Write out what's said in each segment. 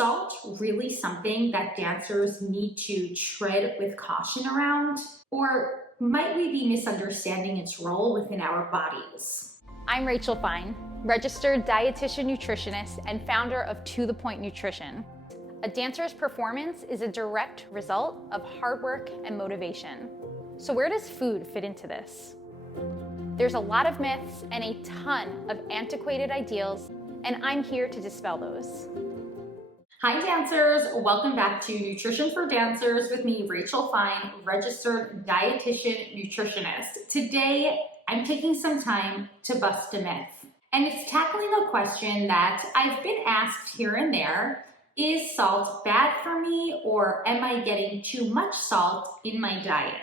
salt really something that dancers need to tread with caution around? Or might we be misunderstanding its role within our bodies? I'm Rachel Fine, registered dietitian nutritionist and founder of To The Point Nutrition. A dancer's performance is a direct result of hard work and motivation. So where does food fit into this? There's a lot of myths and a ton of antiquated ideals, and I'm here to dispel those. Hi dancers, welcome back to Nutrition for Dancers with me, Rachel Fine, registered dietitian nutritionist. Today, I'm taking some time to bust a myth. And it's tackling a question that I've been asked here and there. Is salt bad for me, or am I getting too much salt in my diet?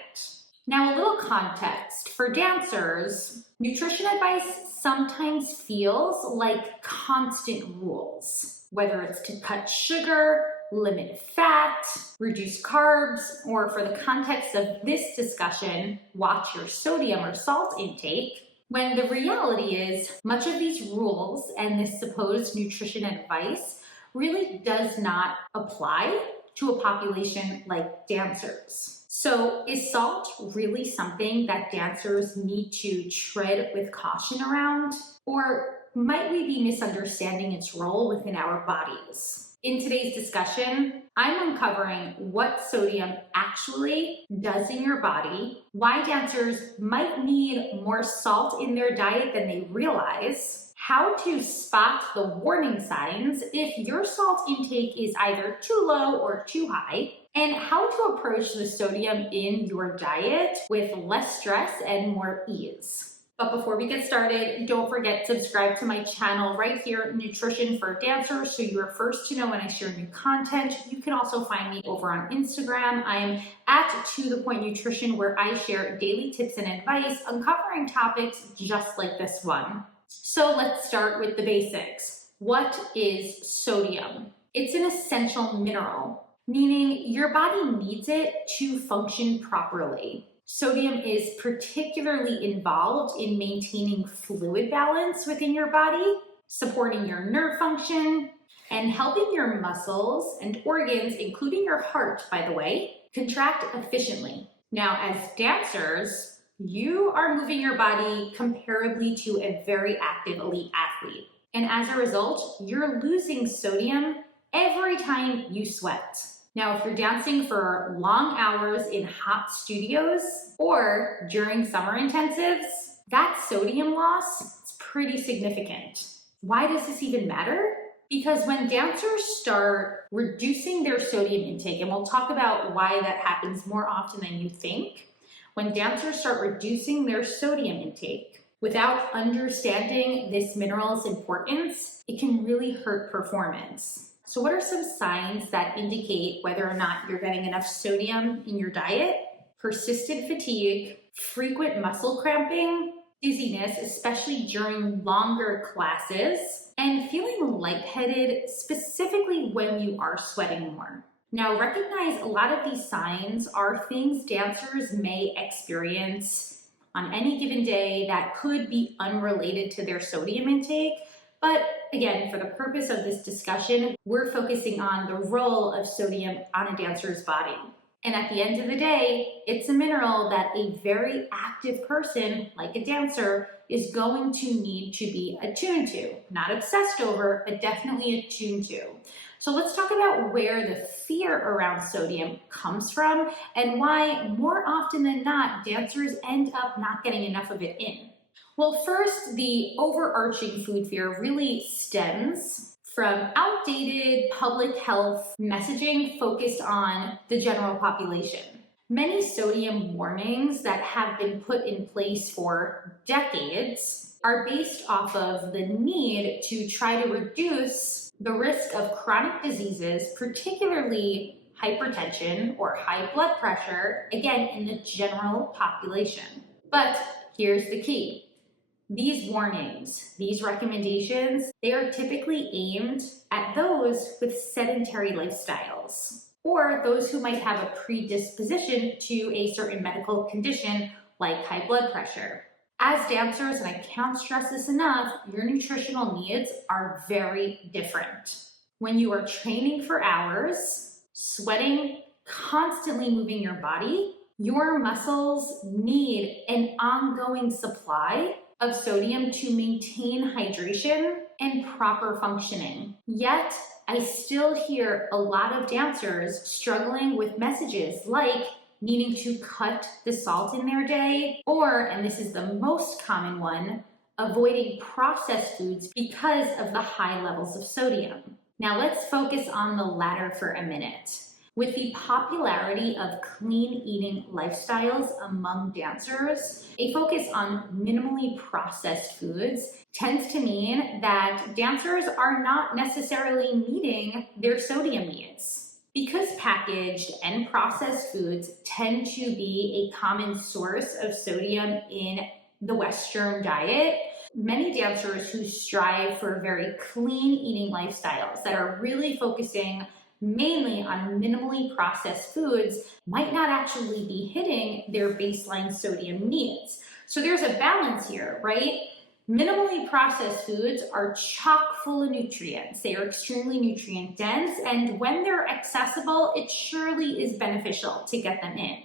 Now, a little context. For dancers, nutrition advice sometimes feels like constant rules. Whether it's to cut sugar, limit fat, reduce carbs, or for the context of this discussion, watch your sodium or salt intake, when the reality is much of these rules and this supposed nutrition advice really does not apply to a population like dancers. So is salt really something that dancers need to tread with caution around? Or might we be misunderstanding its role within our bodies? In today's discussion, I'm uncovering what sodium actually does in your body, why dancers might need more salt in their diet than they realize, how to spot the warning signs if your salt intake is either too low or too high, and how to approach the sodium in your diet with less stress and more ease. But before we get started, don't forget to subscribe to my channel right here, Nutrition for Dancers, so you are first to know when I share new content. You can also find me over on Instagram. I am at To The Point Nutrition, where I share daily tips and advice, uncovering topics just like this one. So let's start with the basics. What is sodium? It's an essential mineral, meaning your body needs it to function properly. Sodium is particularly involved in maintaining fluid balance within your body, supporting your nerve function, and helping your muscles and organs, including your heart, by the way, contract efficiently. Now, as dancers, you are moving your body comparably to a very active elite athlete. And as a result, you're losing sodium every time you sweat. Now, if you're dancing for long hours in hot studios or during summer intensives, that sodium loss is pretty significant. Why does this even matter? Because when dancers start reducing their sodium intake, and we'll talk about why that happens more often than you think, when dancers start reducing their sodium intake without understanding this mineral's importance, it can really hurt performance. So what are some signs that indicate whether or not you're getting enough sodium in your diet? Persistent fatigue, frequent muscle cramping, dizziness, especially during longer classes, and feeling lightheaded, specifically when you are sweating more. Now, recognize a lot of these signs are things dancers may experience on any given day that could be unrelated to their sodium intake. But again, for the purpose of this discussion, we're focusing on the role of sodium on a dancer's body. And at the end of the day, it's a mineral that a very active person, like a dancer, is going to need to be attuned to. Not obsessed over, but definitely attuned to. So let's talk about where the fear around sodium comes from and why more often than not, dancers end up not getting enough of it in. Well, first, the overarching food fear really stems from outdated public health messaging focused on the general population. Many sodium warnings that have been put in place for decades are based off of the need to try to reduce the risk of chronic diseases, particularly hypertension or high blood pressure, again, in the general population. But here's the key. These warnings, these recommendations, they are typically aimed at those with sedentary lifestyles or those who might have a predisposition to a certain medical condition like high blood pressure. As dancers, and I can't stress this enough, your nutritional needs are very different. When you are training for hours, sweating, constantly moving your body, your muscles need an ongoing supply of sodium to maintain hydration and proper functioning. Yet, I still hear a lot of dancers struggling with messages like needing to cut the salt in their day, or, and this is the most common one, avoiding processed foods because of the high levels of sodium. Now let's focus on the latter for a minute. With the popularity of clean eating lifestyles among dancers, a focus on minimally processed foods tends to mean that dancers are not necessarily meeting their sodium needs. Because packaged and processed foods tend to be a common source of sodium in the Western diet, many dancers who strive for very clean eating lifestyles that are really focusing mainly on minimally processed foods might not actually be hitting their baseline sodium needs. So there's a balance here, right? Minimally processed foods are chock full of nutrients. They are extremely nutrient dense, and when they're accessible, it surely is beneficial to get them in.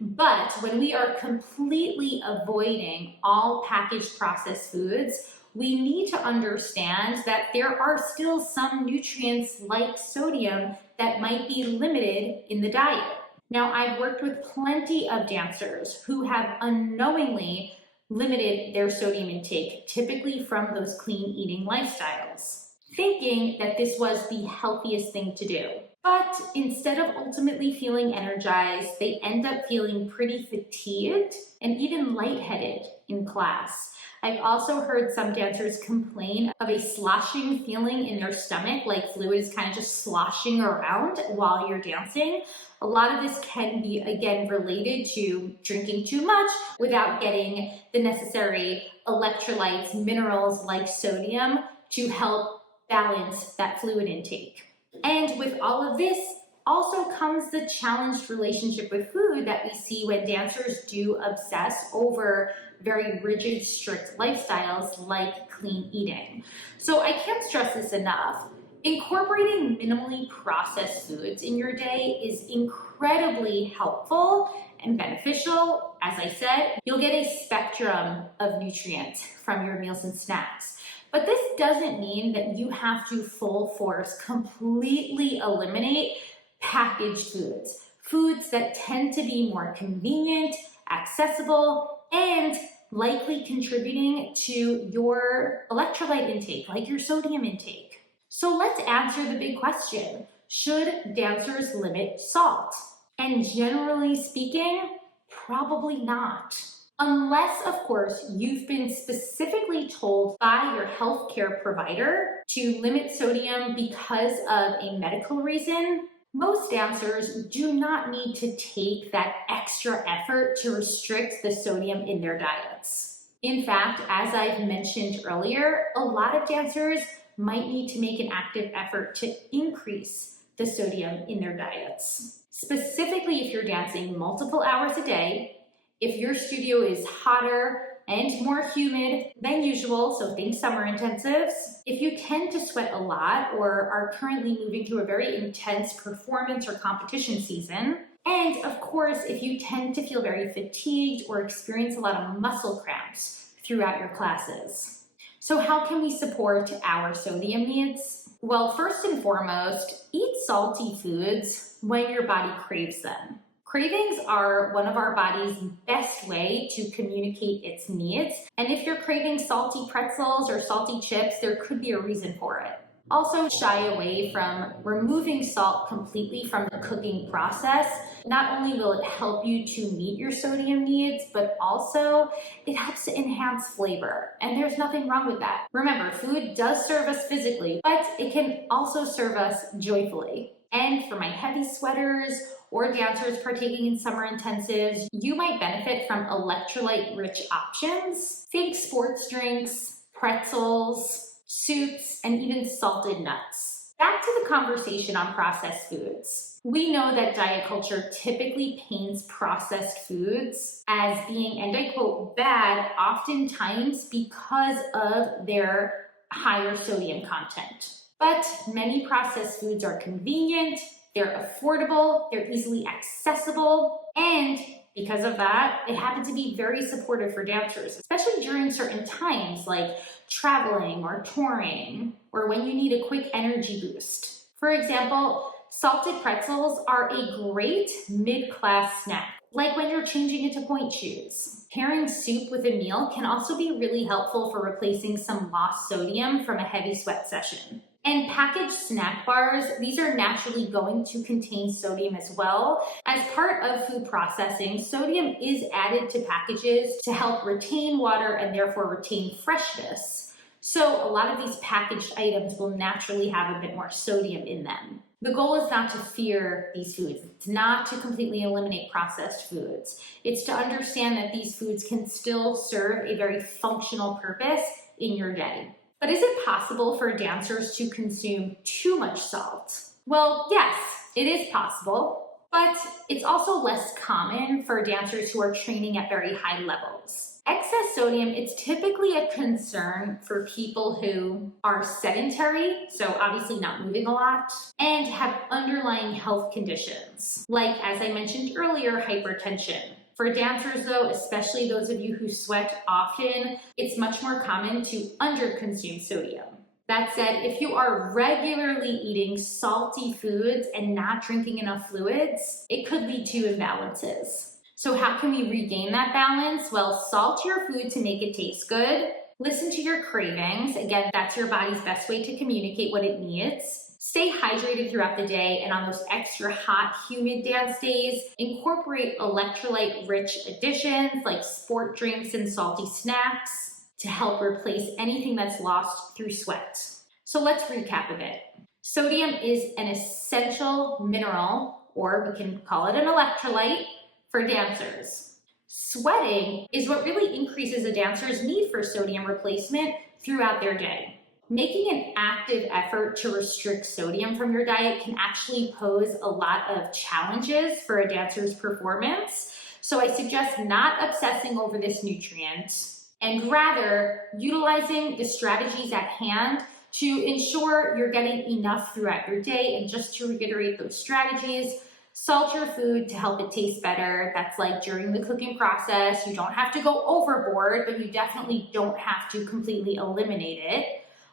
But when we are completely avoiding all packaged processed foods, we need to understand that there are still some nutrients like sodium that might be limited in the diet. Now, I've worked with plenty of dancers who have unknowingly limited their sodium intake, typically from those clean eating lifestyles, thinking that this was the healthiest thing to do. But instead of ultimately feeling energized, they end up feeling pretty fatigued and even lightheaded in class. I've also heard some dancers complain of a sloshing feeling in their stomach, like fluid is kind of just sloshing around while you're dancing. A lot of this can be, again, related to drinking too much without getting the necessary electrolytes, minerals like sodium to help balance that fluid intake. And with all of this also comes the challenged relationship with food that we see when dancers do obsess over very rigid, strict lifestyles like clean eating. So I can't stress this enough. Incorporating minimally processed foods in your day is incredibly helpful and beneficial. As I said, you'll get a spectrum of nutrients from your meals and snacks. But this doesn't mean that you have to full force completely eliminate packaged foods, foods that tend to be more convenient, accessible, and likely contributing to your electrolyte intake, like your sodium intake. So let's answer the big question. Should dancers limit salt? And generally speaking, probably not. Unless, of course, you've been specifically told by your healthcare provider to limit sodium because of a medical reason. Most dancers do not need to take that extra effort to restrict the sodium in their diets. In fact, as I've mentioned earlier, a lot of dancers might need to make an active effort to increase the sodium in their diets. Specifically, if you're dancing multiple hours a day, if your studio is hotter and more humid than usual, so think summer intensives, if you tend to sweat a lot or are currently moving through a very intense performance or competition season, and of course, if you tend to feel very fatigued or experience a lot of muscle cramps throughout your classes. So how can we support our sodium needs? Well, first and foremost, eat salty foods when your body craves them. Cravings are one of our body's best way to communicate its needs. And if you're craving salty pretzels or salty chips, there could be a reason for it. Also, shy away from removing salt completely from the cooking process. Not only will it help you to meet your sodium needs, but also it helps to enhance flavor. And there's nothing wrong with that. Remember, food does serve us physically, but it can also serve us joyfully. And for my heavy sweaters or dancers partaking in summer intensives, you might benefit from electrolyte-rich options. Think sports drinks, pretzels, soups, and even salted nuts. Back to the conversation on processed foods. We know that diet culture typically paints processed foods as being, and I quote, bad, oftentimes because of their higher sodium content. But many processed foods are convenient, they're affordable, they're easily accessible, and because of that, they happen to be very supportive for dancers, especially during certain times like traveling or touring, or when you need a quick energy boost. For example, salted pretzels are a great mid-class snack, like when you're changing into point shoes. Pairing soup with a meal can also be really helpful for replacing some lost sodium from a heavy sweat session. And packaged snack bars, these are naturally going to contain sodium as well. As part of food processing, sodium is added to packages to help retain water and therefore retain freshness. So a lot of these packaged items will naturally have a bit more sodium in them. The goal is not to fear these foods. It's not to completely eliminate processed foods. It's to understand that these foods can still serve a very functional purpose in your day. But is it possible for dancers to consume too much salt? Well, yes, it is possible, but it's also less common for dancers who are training at very high levels. Excess sodium, it's typically a concern for people who are sedentary, so obviously not moving a lot, and have underlying health conditions, like, as I mentioned earlier, hypertension. For dancers though, especially those of you who sweat often, it's much more common to underconsume sodium. That said, if you are regularly eating salty foods and not drinking enough fluids, it could lead to imbalances. So how can we regain that balance? Well, salt your food to make it taste good. Listen to your cravings. Again, that's your body's best way to communicate what it needs. Stay hydrated throughout the day, and on those extra hot, humid dance days, incorporate electrolyte-rich additions like sport drinks and salty snacks to help replace anything that's lost through sweat. So let's recap a bit. Sodium is an essential mineral, or we can call it an electrolyte, for dancers. Sweating is what really increases a dancer's need for sodium replacement throughout their day. Making an active effort to restrict sodium from your diet can actually pose a lot of challenges for a dancer's performance. So I suggest not obsessing over this nutrient and rather utilizing the strategies at hand to ensure you're getting enough throughout your day. And just to reiterate those strategies, salt your food to help it taste better. That's like during the cooking process. You don't have to go overboard, but you definitely don't have to completely eliminate it.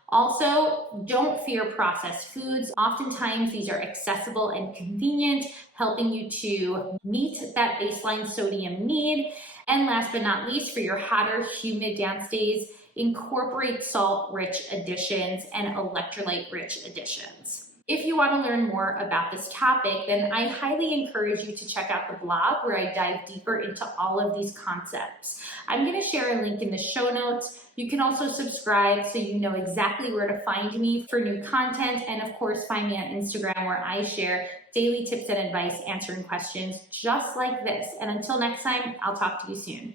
Also, don't fear processed foods. Oftentimes, these are accessible and convenient, helping you to meet that baseline sodium need. And last but not least, for your hotter, humid dance days, incorporate salt-rich additions and electrolyte-rich additions. If you want to learn more about this topic, then I highly encourage you to check out the blog where I dive deeper into all of these concepts. I'm going to share a link in the show notes. You can also subscribe so you know exactly where to find me for new content, and of course find me on Instagram where I share daily tips and advice answering questions just like this. And until next time, I'll talk to you soon.